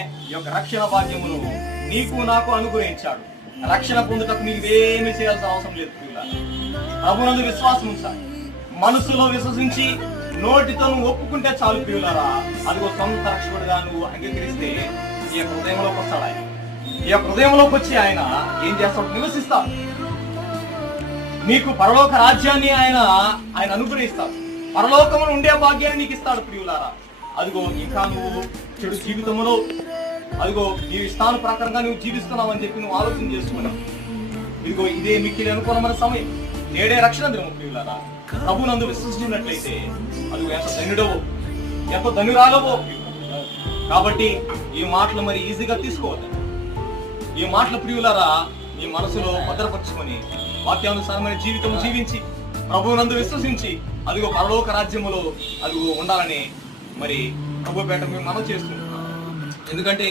ఈ యొక్క రక్షణ భాగ్యమును నీకు నాకు అనుగ్రహించాడు. రక్షణ పొందుటకు నీవేమీ చేయాల్సిన అవసరం లేదు. ప్రభునందు విశ్వాసం ఉంచాలి. మనసులో విశ్వసించి నోటితో నువ్వు ఒప్పుకుంటే చాలు ప్రియులారా, అదిగో సొంత రక్షకుడిగా నువ్వు అంగీకరిస్తే ఈ యొక్క హృదయంలోకి వస్తాడు ఆయన. ఈ యొక్క హృదయంలోకి వచ్చి ఆయన ఏం చేస్తాడు? నివసిస్తాడు. నీకు పరలోక రాజ్యాన్ని ఆయన అనుగ్రహిస్తాడు. పరలోకమును ఉండే భాగ్యాన్ని నీకు ఇస్తాడు ప్రియులారా. అదిగో ఇంకా నువ్వు చెడు జీవితంలో అదిగో నీవు ఇష్టాను ప్రకారంగా నువ్వు జీవిస్తున్నావు అని చెప్పి నువ్వు ఆలోచన చేసుకున్నావు. ఇదిగో ఇదే మిక్కిలి అనుకూలమైన సమయం, నేడే రక్షణ దినము ప్రియులారా. ప్రభునందు విశ్వసించినట్లయితే అదిగో ఎంత ధన్యుడవో, ఎంత ధన్యురాలవో. కాబట్టి ఈ మాటలు మరి ఈజీగా తీసుకోవద్దు. ఈ మాటల ప్రియులారా నీ మనసులో భద్రపరుచుకొని వాక్యానుసారమైన జీవితం జీవించి ప్రభువునందు విశ్వసించి అదిగో పరలోక రాజ్యములో అదిగో ఉండాలని మరి ప్రభు పేట మేము మనం చేస్తున్నాం. ఎందుకంటే